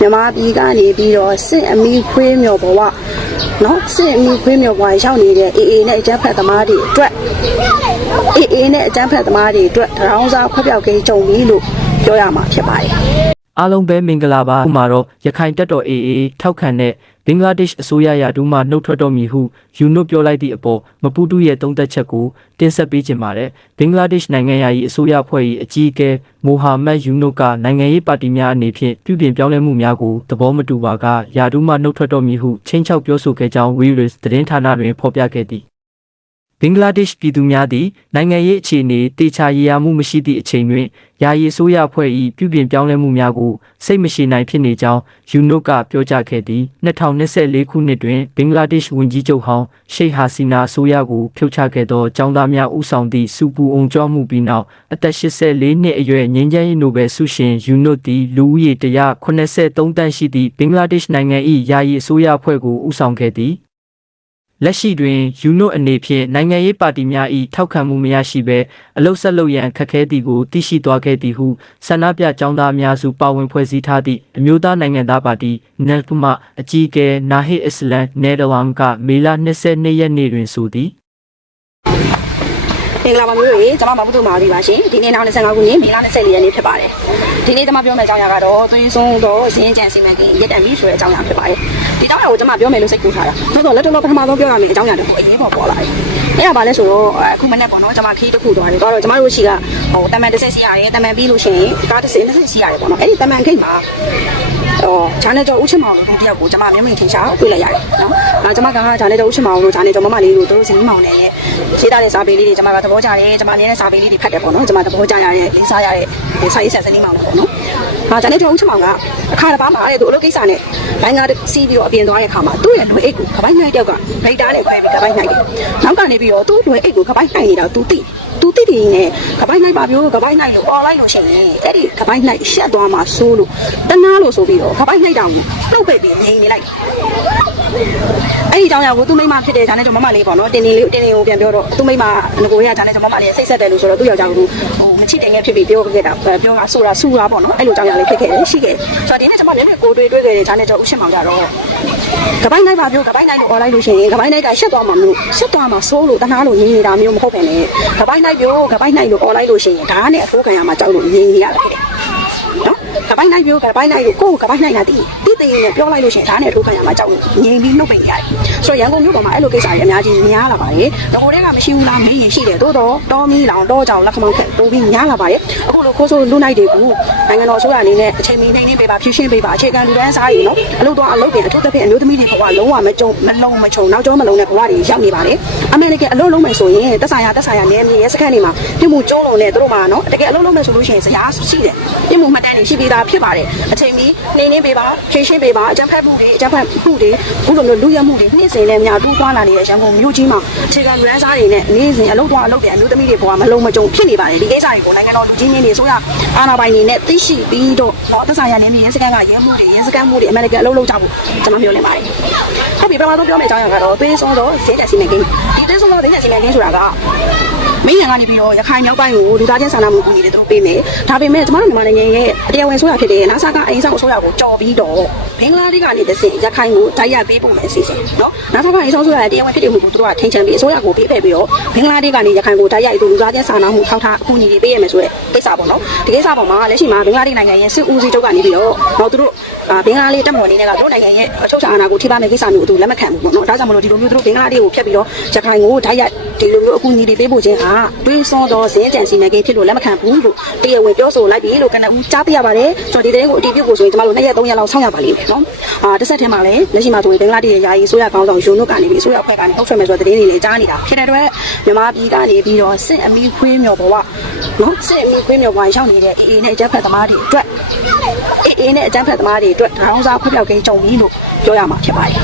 မြန်မာပြည်ကနေပြီးတော့စစ်အမီခွေးမြော်ဘဝနော်စစ်အမီခွေးမြော်ဘဝရောက်နေတဲ့အေအေနဲ့အကြမ်းဖက်သမားတွေအတွက်အေအေနဲ့အကြမ်းဖက်သမားတွေအတွက်တရောင်းစားခွက်ပြောက်ကိန်းကြုံပြီလို့ပြောရမှာဖြစ်ပါတယ် အားလုံးပဲမင်္ဂလာပါဥမာတော့ရခိုင်တပ်တော် AA ထောက်ခံတဲ့ဘင်္ဂလားဒေ့ရှ်အစိုးရရဒူးမှနှုတ်ထွက်တော်မူဟုယူနုပြောလိုက်သည့်အပေါ်မပူတူရဲ့သုံးသက်ချက်ကိုတင်ဆက်ပေးခြင်းပါတယ်ဘင်္ဂလားဒေ့ရှ်နိုင်ငံရေးအစိုးရဖွဲ့၏အကြီးအကဲမိုဟာမက်ယူနုကနိုင်ငံရေးပါတီများအနေဖြင့်ပြုပြင်ပြောင်းလဲမှုများကိုသဘောမတူပါကယာဒူးမှနှုတ်ထွက်တော်မူဟုချင်းချောက်ပြောဆိုခဲ့ကြောင်းဝီရစ်သတင်းဌာနတွင်ဖော်ပြခဲ့သည် ဘင်္ဂလားဒေ့ရှ်ပြည်သူများသည်နိုင်ငံရေးအခြေအနေတေချာရည်ရမှုမရှိသည့်အချိန်တွင်ယာယီဆိုးရဖွဲ့၏ပြုပြင်ပြောင်းလဲမှုများကိုစိတ်မရှိနိုင်ဖြစ်နေကြောင်းယူနုကပြောကြားခဲ့သည်2024ခုနှစ်တွင်ဘင်္ဂလားဒေ့ရှ်ဝန်ကြီးချုပ်ဟောင်းရှိတ်ဟာစီနာဆိုးရကိုဖြုတ်ချခဲ့သောចောင်းသားများဦးဆောင်သည့်စူပူအောင်ကျော်မှုပြီးနောက်အသက်84နှစ်အရွယ်ငင်းချမ်းရေးနိုဘယ်ဆုရှင်ယူနုသည်လူဦးရေ183တန်းရှိသည့်ဘင်္ဂလားဒေ့ရှ်နိုင်ငံ၏ယာယီအစိုးရဖွဲ့ကိုဦးဆောင်ခဲ့သည် လက်ရှိတွင်ယူနိုအနေဖြင့်နိုင်ငံရေးပါတီများ၏ထောက်ခံမှုမရရှိဘဲအလုတ်ဆက်လုပ်ရန်ခက်ခဲသည်ကိုသိရှိသွားခဲ့သည်ဟုဆန္ဒပြចောင်းသားများစုပါဝင်ဖွဲ့စည်းထားသည့်အမျိုးသားနိုင်ငံသားပါတီနယ်ကမအကြီးအကဲနာဟစ်အစ္စလမ်နယ်ဒဝမ်ကမေလ22ရက်နေ့တွင်ဆိုသည် မင်္ဂလာပါမျိုးတွေကျွန်မမဘုသူမာပြီပါရှင်ဒီနေ့နောက်25ခုနှစ်မေလ24ရက်နေ့ဖြစ်ပါတယ်ဒီနေ့ကျွန်မပြောမယ့်အကြောင်းအရာကတော့သွင်းဆုံးတော့ဇင်းကြံစီမံကိန်းရက်တံပြီးဆိုတဲ့အကြောင်းအရာဖြစ်ပါတယ်ဒီအကြောင်းအရာကိုကျွန်မပြောမယ်လို့စိတ်ကူးထားတာသို့တော့လက်တော်ပထမဆုံးပြောရမယ့်အကြောင်းအရာတစ်ခုအရင်ပေါ်ပေါ်လာတယ်အဲ့ဒါပါလဲဆိုတော့အခုမနေ့ပေါ့နော်ကျွန်မခီးတစ်ခုသွားတယ်တော့ကျွန်မတို့ရှိကဟိုတမန်တစ်ဆက်စီရတယ်တမန်ပြီးလို့ရှိရင်ကားတစ်စင်းတစ်ဆက်စီရတယ်ပေါ့နော်အဲ့ဒီတမန်ခိတ်မှာ အော်ဂျာနေကျော်ဦးချင်မောင်လို့တယောက်ကိုကျွန်မမျက်မြင်ထင်ရှားတွေ့လိုက်ရတယ်နော်။အဲကျွန်မကဂျာနေကျော်ဦးချင်မောင်လို့ဂျာနေကျော်မမလေးလို့တို့စီမောင်နဲ့ရေးထားတဲ့စာပေလေးတွေကျွန်မကသဘောကျတယ်ကျွန်မလည်းစာပေလေးတွေဖတ်တယ်ပေါ့နော်ကျွန်မသဘောကျရတဲ့လေးစားရတဲ့ဒီစာရေးဆက်စနီးမောင်လည်းပေါ့နော်။ဟာဂျာနေကျော်ဦးချင်မောင်ကအခါတစ်ပါးမှာတဲ့သူအလုပ်ကိစ္စနဲ့ဘိုင်းကားစီးပြီးတော့အပြင်သွားတဲ့အခါမှာသူ့ရဲ့လွယ်အိတ်ကိုကပိုင်းနိုင်တယောက်ကဗိတ်တားနဲ့ခွဲပြီးကပိုင်းနိုင်တယ်။နောက်ကနေပြီးတော့သူ့လွယ်အိတ်ကိုကပိုင်းနိုင်နေတာသူသိ သူတိတိနဲ့ကပိုင်းနိုင်ပါပြောကပိုင်းနိုင်လို့អော်လိုက်လို့ရှိရင်အဲ့ဒီကပိုင်းနိုင်ရှက်သွားမှာစိုးလို့တနာလို့ဆိုပြီးတော့ကပိုင်းနိုင်တောင်ကိုနှုတ်ပိတ်ပြီးငြိမ်နေလိုက်အဲ့ဒီအကြောင်းအရာကိုသူ့မိမဖြစ်တဲ့ဂျာနဲ့ကျွန်မမလေးပေါ့နော်တင်းတင်းလေးတင်းတင်းကိုပြန်ပြောတော့သူ့မိမငကိုရဂျာနဲ့ကျွန်မမလေးစိတ်ဆက်တယ်လို့ဆိုတော့သူ့ယောက်ျားကဟိုမချစ်တယ်ငယ်ဖြစ်ပြီးပြောခဲ့တာပြောတာဆိုတာဆူတာပေါ့နော်အဲ့လိုအကြောင်းအရာလေးဖြစ်ခဲ့တယ်ရှိခဲ့ဆိုတော့ဒီနေ့ကျွန်မလည်းကိုတွေးတွေးခဲ့တယ်ဂျာနဲ့ကျွန်တော်ဥရှင်းမောင်ကြတော့ကပိုင်းနိုင်ပါပြောကပိုင်းနိုင်လို့អော်လိုက်လို့ရှိရင်ကပိုင်းနိုင်ကရှက်သွားမှာမလို့ရှက်သွားမှာစိုးလို့တနာလို့ငြိမ်နေတာမျိုးမဟုတ်ပဲနဲ့ကပိုင်းနိုင်ပြောကပိုင်းနိုင်လို့អော်လိုက်လို့ရှိရင်ဒါနဲ့အဖိုးခံရမှာကြောက်လို့ငြိမ်နေရတာဖြစ်တယ်နော် ကပိုင်းနိုင်ပြောကပိုင်းနိုင်လို့ကိုယ်ကပိုင်းနိုင်တာတိတိတိနဲ့ပြောလိုက်လို့ရှိရင်ဒါနဲ့အထိုးခံရမှာကြောက်လို့ငြိမ်ပြီးနှုတ်ပိန်ရတယ်ဆိုတော့ရန်ကုန်မြို့ပေါ်မှာအဲ့လိုကိစ္စတွေအများကြီးများလာပါတယ်ငကိုတွေကမရှိဘူးလားမင်းရင်ရှိတယ်သို့တော့တောမီလောင်တောကြောင်လက်ခမောက်ခက်တိုးပြီးများလာပါတယ်အခုလိုခိုးဆိုးလူနိုင်တွေကိုနိုင်ငံတော်အစိုးရအနေနဲ့အချိန်မီနှိမ့်နှင်းပေးပါဖြည့်ရှင်းပေးပါအခြေခံလူတန်းစားတွေနော်အလုပ်တော့အလုပ်တွေအထူးသဖြင့်အမျိုးသမီးတွေဘဝလုံးဝမကြုံမလုံးမချုံနောက်ကျောမလုံးတဲ့ဘဝတွေရောက်နေပါတယ်အမေရိကန်အလုပ်လုံးမယ်ဆိုရင်တက်ဆိုင်ရာတက်ဆိုင်ရာနေမြေရဲစခန်းတွေမှာပြည်မှုကျုံးလုံးနဲ့တို့မှာနော်တကယ်အလုပ်လုံးမယ်ဆိုလို့ရှိရင်ဇရာရှိတယ်ပြည်မှုမှတ်တမ်းတွေရှိပြီးသားဖြစ်ပါတယ်အချိန်မီနှိမ့်နှင်းပေးပါဖြည့်ရှင်းပေးပါအကြံဖက်မှုတွေအကြံဖက်မှုတွေအခုလိုမျိုးလူရမှုတွေနှိမ့်စင်နဲ့များတူးသွားလာနေတဲ့ရန်ကုန်မြို့ကြီးမှာအခြေခံလူတန်းစားတွေနဲ့နေ့စဉ်အလုပ်တော့အလုပ်တွေအမျိုးသမီးတွေဘဝမလုံးမကြုံဖြစ်နေပါတယ်ဒီကိစ္စတွေကိုနိုင်ငံတော်လူကြီးမြင်းတွေဆိုရအာဏာပိုင်တွေနဲ့သိရှိပြီးတော့နော်တက်ဆိုင်ရာနေမြေရဲစခန်းကရဲမှုတွေရဲစခန်းမှုတွေအမေရိကန်အလုပ်လုပ်ကြဖို့ကျွန်တော်ပြောနေပါတယ်ဟုတ်ပြီပထမဆုံးပြောမယ့်အကြောင်းအရာကတော့သွေးစွန်းသောဈေးတက်စီမံကိန်းဒီသွေးစွန်းသောဈေးတက်စီမံကိန်းဆိုတာက မင်းရံကနေပြီးတော့ရခိုင်မြောက်ပိုင်းကိုလူသားချင်းစာနာမှုကူညီတွေတို့ပေးမယ်ဒါပေမဲ့ကျမတို့မြန်မာနိုင်ငံရဲ့အတရားဝင်ဆိုရဖြစ်တဲ့နာဆာကအရင်ဆောင်အစိုးရကိုကြော်ပြီးတော့ ဘင်္ဂလားဒေ့ရှ်ကနေတစ်ဆင့်ရခိုင်ကိုတိုက်ရိုက်ပေးဖို့မယ်အစီအစဉ်နော်နာဆာကအရင်ဆောင်ဆိုရတဲ့တရားဝင်ဖြစ်တဲ့မှုကိုတို့ကထိန်ချန်ပြီးအစိုးရကိုပေးဖက်ပြီးတော့ဘင်္ဂလားဒေ့ရှ်ကနေရခိုင်ကိုတိုက်ရိုက်သူလူသားချင်းစာနာမှုထောက်ထားအကူအညီတွေပေးရမယ်ဆိုတဲ့ကိစ္စပေါ့နော်ဒီကိစ္စပေါ်မှာလက်ရှိမှာဘင်္ဂလားဒေ့ရှ်နိုင်ငံရဲ့စစ်ဦးစီးချုပ်ကနေပြီးတော့တော့သူတို့ဘင်္ဂလားလေးတက်မော်အနေနဲ့ကတို့နိုင်ငံရဲ့အချုပ်ချာအာဏာကိုထိပါမယ်ကိစ္စမျိုးကိုသူလက်မခံဘူးပေါ့နော်ဒါကြောင့်မလို့ဒီလိုမျိုးသူတို့ဘင်္ဂလားဒေ့ရှ်ကိုဖျက်ပြီးတော့ရခိုင်ကိုတိုက်ရိုက်ဒီလိုမျိုးအကူအညီတွေပေးဖို့ခြင်းဟာတွေးစောသောဇင်းကြံစီမံကိန်းဖြစ်လို့လက်မခံဘူးလို့တရားဝင်ပြောဆိုလိုက်ပြီလို့ကနဦးကြားသိရပါတယ်ဆိုတော့ဒီတဲ့ကိုအတီးပြုတ်ကိုဆိုရင်ကျမတို့နှစ်ရက်သုံးရက်လောက်ဆောင်းရပါလိမ့်မယ်နော်အာတစ်ဆက်တည်းမှာလည်းလက်ရှိမှာဆိုရင်ဘင်္ဂလားဒေ့ရှ်ရဲ့ယာယီဆိုရကောင်းဆောင်ယူနုကနေပြီးဆိုရအဖွဲ့ကနေထုတ်ဆွဲမယ်ဆိုတဲ့သတင်းတွေလည်းကြားနေတာဖြစ်တဲ့အတွက်မြန်မာပြည်ကနေပြီးတော့စစ်အမီခွေးမြော်ဘဝ နော်စစ်အမီခွေးမြော်ဘဝရောက်နေတဲ့အေအေနဲ့အကြက်ဖက်သမားတွေအတွက်အေအေနဲ့အကြက်ဖက်သမားတွေအတွက်ထောင်းစားခွက်ပြောက်ကိန်းကြုံပြီးလို့ပြောရမှာဖြစ်ပါတယ်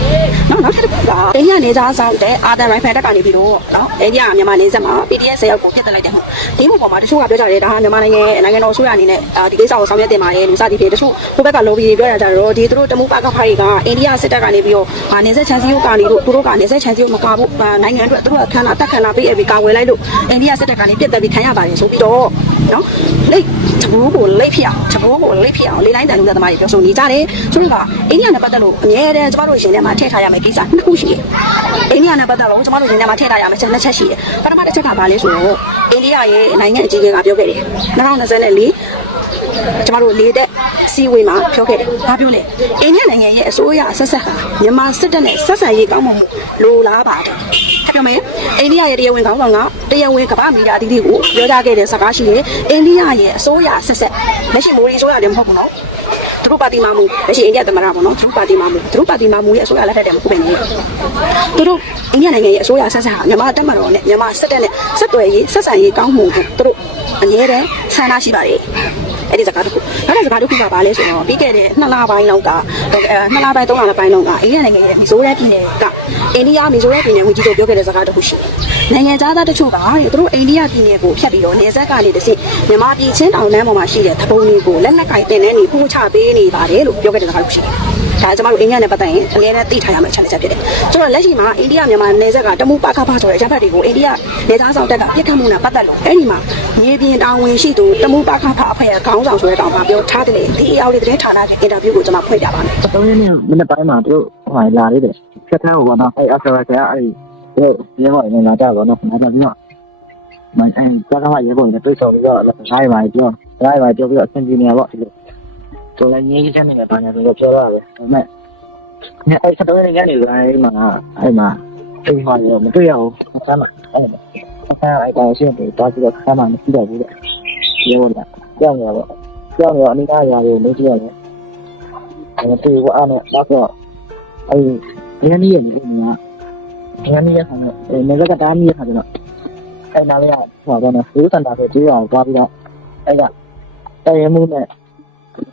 နော်နောက်ထပ်တစ်ခုကအိန္ဒိယနေသားဆောင်တဲ့အာသန်ရိုင်ဖယ်တက်ကနေပြီးတော့နော်အိန္ဒိယမြန်မာနေဆက်မှာ PDF 10ယောက်ကိုပြစ်တက်လိုက်တဲ့ဟုတ်ဒီမှုပေါ်မှာတချို့ကပြောကြတယ်ဒါကမြန်မာနိုင်ငံနိုင်ငံတော်အစိုးရအနေနဲ့ဒီကိစ္စကိုဆောင်ရွက်တင်ပါတယ်လူစသည်တွေတချို့ဟိုဘက်က lobby တွေပြောရကြတော့ဒီသူတို့တမှုပါကဖိုင်ကအိန္ဒိယစစ်တပ်ကနေပြီးတော့ဟာနေဆက်ချန်စီယိုကနေတို့သူတို့ကနေဆက်ချန်စီယိုမကဘူးနိုင်ငံအတွက်သူတို့အခမ်းအနားတက်ခမ်းနားပေးအပြီးကာဝယ်လိုက်လို့အိန္ဒိယစစ်တပ်ကနေပြစ်တက်ပြီးခံရပါတယ်ဆိုပြီးတော့နော်လိတ်တဘူးကိုလိတ်ဖြစ်အောင်တဘူးကိုလိတ်ဖြစ်အောင်လေးတိုင်းတန်လူသက်သမားတွေပြောဆိုနေကြတယ်ဆိုတော့အိန္ဒိယနဲ့ပတ်သက်လို့အများတန်းကျမတို့ရှင်ထဲမှာထည့်ထားရမယ့်ကိစ္စနှစ်ခုရှိတယ်အိန္ဒိယနဲ့ပတ်သက်လို့ကျမတို့ရှင်ထဲမှာထည့်ထားရမယ့်ချက်နှစ်ချက်ရှိတယ်ပထမတစ်ချက်ကဘာလဲဆိုတော့အိန္ဒိယရဲ့နိုင်ငံအကြီးအကဲကပြောခဲ့တယ်2024 ကျမတို့လေတဲ့စီဝေးမှာပြောခဲ့တယ်။ဘာပြောလဲ။အိန္ဒိယနိုင်ငံရဲ့အစိုးရဆက်ဆက်ဟာမြန်မာစစ်တပ်နဲ့ဆက်ဆံရေးကောင်းမွန်မှုလိုလားပါတယ်။ထပ်ပြောမယ်။အိန္ဒိယရဲ့တရားဝင်ခေါင်းဆောင်ကတရားဝင်ကမ္ဘာမီဒီယာအသီးသီးကိုပြောကြားခဲ့တဲ့စကားရှိတယ်။အိန္ဒိယရဲ့အစိုးရဆက်ဆက်မရှိမိုးရီအစိုးရလည်းမဟုတ်ဘူးနော်။သူတို့ပါတီမာမူမရှိအိန္ဒိယသမ္မတပေါ့နော်။သူတို့ပါတီမာမူသူတို့ပါတီမာမူရဲ့အစိုးရလက်ထက်တည်းမဟုတ်ပဲနေ။သူတို့အိန္ဒိယနိုင်ငံရဲ့အစိုးရဆက်ဆက်ဟာမြန်မာတပ်မတော်နဲ့မြန်မာစစ်တပ်နဲ့ဆက်သွယ်ရေးဆက်ဆံရေးကောင်းမှုတို့သူတို့အငြင်းတဲ့ဆန္ဒရှိပါတယ်။ အဲ့ဒီစကားတစ်ခုနောက်တစ်စကားတစ်ခုကဘာလဲဆိုတော့ပြီးခဲ့တဲ့နှစ်လပိုင်းလောက်ကအဲနှစ်လပိုင်းသုံးလပိုင်းလောက်ကအိန္ဒိယနိုင်ငံရဲ့မီဇိုရမ်ပြည်နယ်ကအိန္ဒိယမီဇိုရမ်ပြည်နယ်ဝန်ကြီးချုပ်ပြောခဲ့တဲ့စကားတစ်ခုရှိတယ်။နိုင်ငံသားသားတချို့ကတဲ့သူတို့အိန္ဒိယပြည်နယ်ကိုဖျက်ပြီးတော့နေဆက်ကနေတစ်ဆင့်မြန်မာပြည်ချင်းတောင်တန်းပေါ်မှာရှိတဲ့သဘုံတွေကိုလက်နက်ကင်တင်တဲ့နေပို့ချပေးနေပါတယ်လို့ပြောခဲ့တဲ့စကားတစ်ခုရှိတယ်။ ဒါကျမတို့အိန္ဒိယနဲ့ပတ်သက်ရင်အငယ်နဲ့သိထားရမယ့် challenge ဖြစ်တယ်။ဆိုတော့လက်ရှိမှာအိန္ဒိယမြန်မာနယ်စပ်ကတမူပါခါဖဆိုတဲ့အကြမ်းဖက်တွေကိုအိန္ဒိယနေသားဆောင်တက်ကပြစ်ခတ်မှုနဲ့ပတ်သက်လို့အဲ့ဒီမှာမြေပြင်တာဝန်ရှိသူတမူပါခါဖအဖွဲ့ခေါင်းဆောင်ဆိုတဲ့တောင်မှာပြောထားတယ်ဒီအရာလေးသတင်းဌာနရဲ့အင်တာဗျူးကိုကျွန်မဖွင့်ပြပါမယ်တော့ရင်းနေမနေ့ပိုင်းမှာသူတို့ဟိုလာလေးတယ်ချက်ထားဟိုကတော့အဲ့အဆောက်ကအဲ့ဒီရဲဘော်နေလာကြတော့နော်နားကြပြီးတော့မန်အဲ့ကြောက်ကမှရဲဘော်နေတွေ့ဆုံပြီးတော့နိုင်ပါပြောနိုင်ပါပြောပြီးတော့အဆင်ပြေနေပါပေါ့ဒီလို တော်လည်းငင်းချမ်းနေတာပါညာဆိုတော့ပြောတော့တယ်ဒါပေမဲ့အဲ့ချက်တော့ရင်းနေနေလိုက်မှာအဲ့မှာအိမ်မှာရောမတွေ့ရဘူးဆမ်းမှာအဲ့ဒါဆမ်းအဲ့ကောင်ရှင်းတယ်တားပြီးတော့ဆမ်းမှာမရှိတော့ဘူးတဲ့ရဲဘော်ကကြောက်နေတော့ကြောက်နေတော့အနိကားရာတွေကိုမေးကြည့်ရတယ်အဲတေကအဲ့နဲ့တော့ဆိုအဲ့ဒီညနေရဲ့ဒီကညနေရဲ့ဆန်တော့အဲနေကတားမီးရဲ့ခါကျတော့အဲ့နားလေးကဟိုပါတော့ဘူးစန်တာဆိုတူအောင်သွားပြီးတော့အဲ့ကတရမှုနဲ့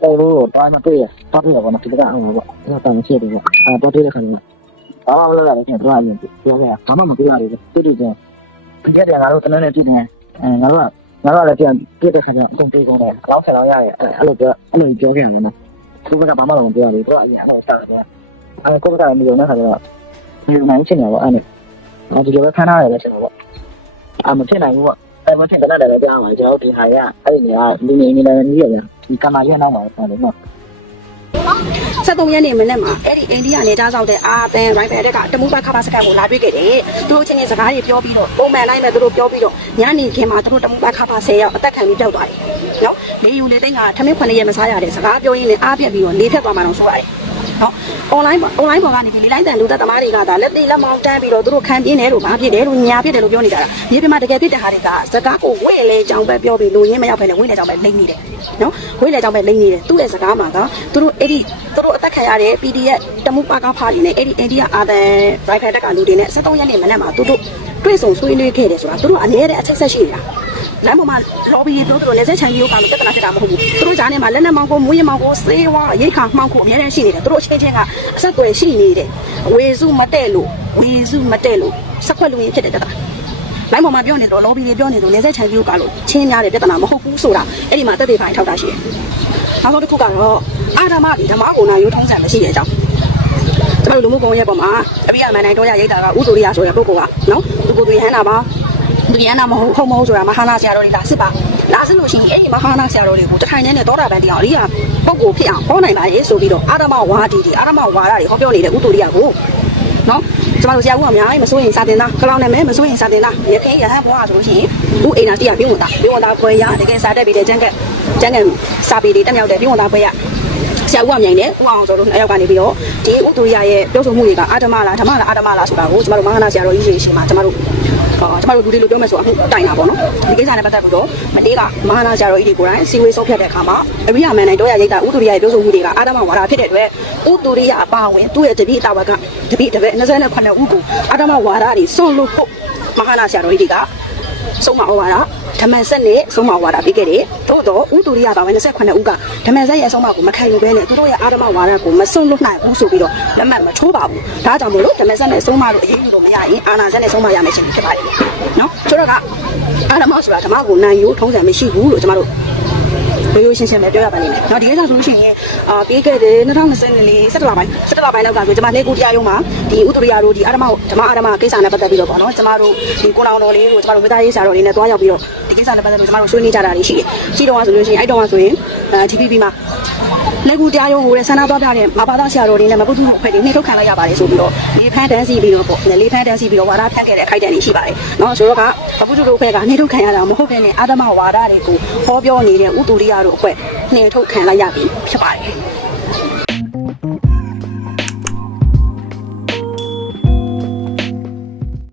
တေလို့တော့မတွေ့ရတော့တွေ့ရပါတော့ဒီကအောင်ပါပေါ့အဲ့ဒါမရှိဘူးပေါ့အဲတော့တွေ့တဲ့ခါကျတော့ဘာမှမလုပ်ရဘူးကျတော့အရင်ပြောခဲ့ဘာမှမပြောရဘူးတူတူချင်းပြည့်တယ်ငါတို့တနည်းနဲ့ပြည့်တယ်အဲငါတို့ကငါတို့ကလည်းပြန်ပြည့်တဲ့ခါကျတော့အကုန်ပြေးကုန်တယ်အလောင်းဆက်လောင်းရတယ်အဲ့လိုပြောအဲ့လိုပြောခဲ့ရမှာနော်သူကဘာမှမလုပ်ပြောဘူးသူကအရင်အဲ့လိုစောက်တယ်အဲကိုယ်ကလည်းမယုံတဲ့ခါကျတော့ဒီမှန်ချင်တယ်ပေါ့အဲ့ဒါအဲဒီလိုပဲခန်းထားရတယ်ချင်တယ်ပေါ့အမဖြစ်နိုင်ဘူးပေါ့ အဲမဖြစ်တဲ့လည်းကြားမှာကျွန်တော်ဒီဟာရအဲ့ဒီနေရာလူနေနေလည်းကြီးရတယ်ဒီကမာရဲ့နောက်မှာဆိုတော့နော်73ရက်နေ့မနေ့မှာအဲ့ဒီအိန္ဒိယနေသားဆောင်တဲ့အာသန်ရိုင်ဖယ်တက်ကတမူပါခါပါစကန်ကိုလာတွေ့ခဲ့တယ်သူတို့ချင်းချင်းစကားတွေပြောပြီးတော့ပုံမှန်တိုင်းပဲသူတို့ပြောပြီးတော့ညနေခင်းမှာသူတို့တမူပါခါပါ10ရောက်အသက်ခံပြီးပျောက်သွားတယ်နော်လေယူလေသိန်းကထမင်းခွနဲ့ရက်မစားရတဲ့စကားပြောရင်းနဲ့အားပြက်ပြီးတော့နေထက်သွားမှတော့ဆိုရတယ် နော် online ပေါ် online ပေါ်ကနေဒီလေးလိုက်တန်လူသက်သမားတွေကဒါလက်သေးလက်မောင်းတန်းပြီးတော့သူတို့ခံပြင်းတယ်လို့ဘာဖြစ်တယ်လို့ညာဖြစ်တယ်လို့ပြောနေကြတာမြေပြင်မှာတကယ်ဖြစ်တဲ့ဟာတွေကစကားကိုဝဲလေကြောင်ပဲပြောပြီးလူရင်းမရောက်ဖ ೇನೆ ဝဲလေကြောင်ပဲလိမ့်နေတယ်နော်ဝဲလေကြောင်ပဲလိမ့်နေတယ်သူ့ရဲ့စကားမှာကသူတို့အဲ့ဒီသူတို့အသက်ခံရတဲ့ PDF တမှုပါကားဖားတွေနဲ့အဲ့ဒီအိန္ဒိယအာသန်ရိုင်ဖယ်တက်ကလူတွေနဲ့73ရက်နေ့မနက်မှာသူတို့တွေ့ဆုံဆွေးနွေးခဲ့တယ်ဆိုတာသူတို့အနည်းတဲ့အချက်ဆက်ရှိနေတာ လမ်းပေါ်မှာ lobby တွေပြောသူတို့လက်ဆက်ချန်ကြီးကိုကလို့ပြဿနာဖြစ်တာမဟုတ်ဘူးသူတို့ဂျားနေမှာလက်နက်မောင်းကိုမွေးရမောင်းကိုစေးဝါရိတ်ခါမှောင်းကိုအများတန်းရှိနေတယ်သူတို့အချင်းချင်းကအဆက်အသွယ်ရှိနေတယ်ဝေစုမတဲ့လို့ဝေစုမတဲ့လို့စက်ခွက်လူရင်းဖြစ်တဲ့ပြဿနာလိုင်းပေါ်မှာပြောနေတော့ lobby တွေပြောနေတော့လက်ဆက်ချန်ကြီးကိုကလို့ချင်းများတဲ့ပြဿနာမဟုတ်ဘူးဆိုတာအဲ့ဒီမှာတက်သေးဖိုင်ထောက်တာရှိတယ်နောက်ဆုံးတစ်ခုကတော့အာဓမ္မဒီဓမ္မကုဏရိုးထုံးစံမရှိတဲ့အကြောင်းကျွန်တော်လူမှုကွန်ရက်ပေါ်မှာအပိယမန်နိုင်တော့ရရိတ်တာကဥဒိုရိယဆိုတဲ့ပုဂ္ဂိုလ်ကနော်သူကိုယ်သူရဟန္တာပါ သူရဟန္တာမဟုတ်ဟုတ်မဟုတ်ဆိုတာမဟာနာဆရာတော်တွေလာစစ်ပါလာစစ်လို့ရှိရင်အဲ့ဒီမဟာနာဆရာတော်တွေကိုတထိုင်နဲ့သောတာပန်တရားအရိယာပုဂ္ဂိုလ်ဖြစ်အောင်ဟောနိုင်ပါလေဆိုပြီးတော့အာဓမ္မဝါဒီဒီအာဓမ္မဝါဒတွေဟောပြောနေတဲ့ဥဒိုရိယကိုနော်ကျမတို့ဆရာဦးအများကြီးမစိုးရင်စာတင်သားကလောင်နဲ့မဲမစိုးရင်စာတင်သားရခင်ရဟန်းဘွားဆိုလို့ရှိရင်ဦးအိမ်နာတိရပြင်းဝင်သားပြင်းဝင်သားခွဲရတကယ်စာတက်ပြီးတဲ့ကျန်းကကျန်းကစာပေတွေတက်မြောက်တဲ့ပြင်းဝင်သားခွဲရ ဆရာဦးအောင်မြိုင်နဲ့ဦးအောင်စောတို့နှစ်ယောက်ကနေပြီးတော့ဒီဥတူရရဲ့ပြောဆိုမှုတွေကအာဓမ္မလားဓမ္မလားအာဓမ္မလားဆိုတာကိုကျမတို့မဟာနာဆရာတော်ကြီးရှင်ရှင်မှာကျမတို့ဟောကျမတို့လူတွေလိုပြောမယ်ဆိုအမှုတိုင်တာပေါ့နော်ဒီကိစ္စနဲ့ပတ်သက်ပြီးတော့မတေးကမဟာနာဆရာတော်ကြီးတွေကိုယ်တိုင်စီဝေးဆုံးဖြတ်တဲ့အခါမှာအရိယာမန်နိုင်တော့ရရိတ်တာဥတူရရဲ့ပြောဆိုမှုတွေကအာဓမ္မဝါဒဖြစ်တဲ့အတွက်ဥတူရအပါဝင်သူ့ရဲ့တပိအတာဝကတပိတပည့်29ဦးကိုအာဓမ္မဝါဒတွေစွန့်လို့ဖို့မဟာနာဆရာတော်ကြီးတွေက ဆုံးမဩဝါဒဓမ္မဆက်နဲ့ဆုံးမဝါဒပေးခဲ့တယ်သို့တော့ဥတူရိယပါဝင်28ဦးကဓမ္မဆက်ရဲ့အဆုံးမကိုမခံယူဘဲနဲ့သူတို့ရဲ့အာဓမဝါဒကိုမစွန့်လွတ်နိုင်ဘူးဆိုပြီးတော့လက်မှတ်မထိုးပါဘူးဒါကြောင့်မို့လို့ဓမ္မဆက်နဲ့ဆုံးမလို့အရေးယူလို့မရရင်အာနာဆက်နဲ့ဆုံးမရမယ်ရှင်ဖြစ်ပါတယ်နော်ဆိုတော့ကအာဓမဆိုတာဓမ္မကိုနိုင်ယူထုံးစံမရှိဘူးလို့ကျမတို့ ရိုးရိုးရှင်းရှင်းပဲပြောရပါလိမ့်မယ်။နောက်ဒီကိစ္စဆိုလို့ရှိရင်အာပေးခဲ့တဲ့2024 17လပိုင်း17လပိုင်းလောက်ကဆိုကျွန်မနေကူတရားရုံးမှာဒီဥတရိယာတို့ဒီအာဓမဓမ္မအာဓမကိစ္စနဲ့ပတ်သက်ပြီးတော့ပေါ့နော်ကျွန်မတို့ဒီကိုလောင်တော်လေးကိုကျွန်မတို့မိသားရေးဆရာတော်လေးနဲ့တွားရောက်ပြီးတော့ဒီကိစ္စနဲ့ပတ်သက်လို့ကျွန်မတို့ဆွေးနွေးကြတာတွေရှိတယ်။ရှိတော့ဆိုလို့ရှိရင်အဲ့တော့ဆိုရင်အဲ TPP မှာ နေကူတရားရုံးကိုလည်းဆန္ဒသွားပြတဲ့မဘာသာဆရာတော်တွေနဲ့မပုထုအဖွဲ့တွေနှိထုတ်ခံလိုက်ရပါတယ်ဆိုပြီးတော့လေဖန်းတန်းစီပြီးတော့ပေါ့လေဖန်းတန်းစီပြီးတော့ဝါဒဖြန့်ခဲ့တဲ့အခိုက်အတန့်တွေရှိပါတယ်။နော်ဆိုတော့ကမပုထုတို့အဖွဲ့ကနှိထုတ်ခံရတာမဟုတ်ဘဲနဲ့အာဓမဝါဒတွေကိုဟောပြောနေတဲ့ဥတူရိယတို့အဖွဲ့နှိထုတ်ခံလိုက်ရပြီဖြစ်ပါတယ်။